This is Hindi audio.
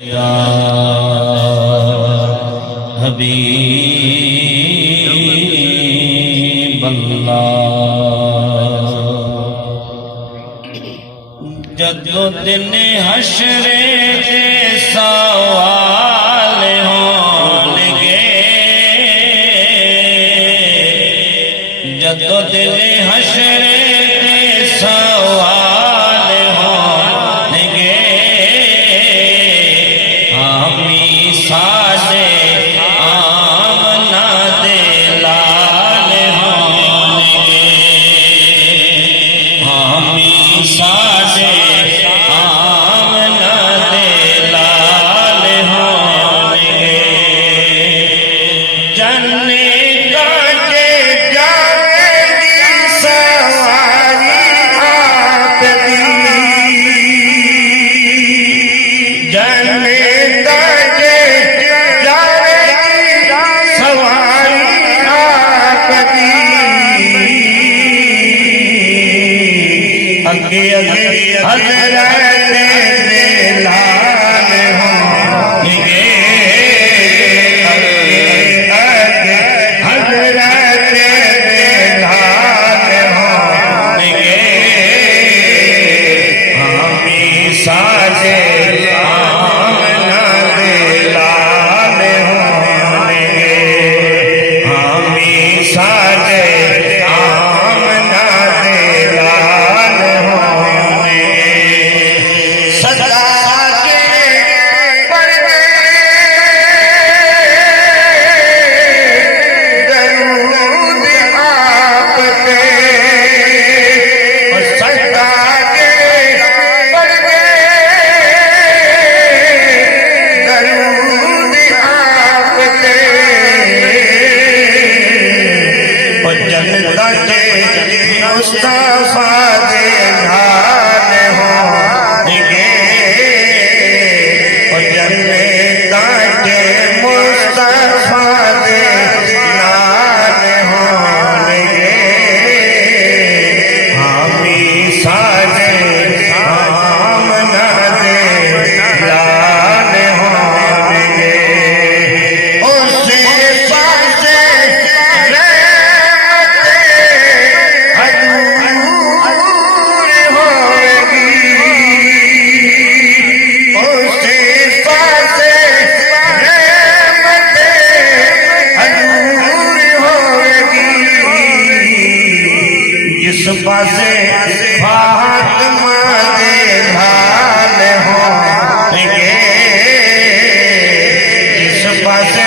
या हबीब अल्लाह जदों दिन हशरे दे सवाल होंगे जदों दिन हशरे दे सवाल होंगे हामी सादे आमना दे लाल होंगे हामी सादे आमना दे लाल होंगे जन्ने काटे जाएगी सवारी आपकी जन्ने काटे जाएगी सवारी आपकी अगे अगे हज़रत बेलाल होंगे अगे अगे हज़रत बेलाल होंगे हामी साजे आमना बेलाल होंगे हामी साजे आमना बेलाल होंगे सदा के पढ़ने दरूद आप पे सदा के पढ़ने दरूद आप पे जनता के मुस्तफा दे नाल होंगे जनता के मुस्तफा दे नाल होंगे हामी साजे आमना दे लाल होंगे उसे पासे जिस पासे फातिमा दे लाल होंगे जिस पासे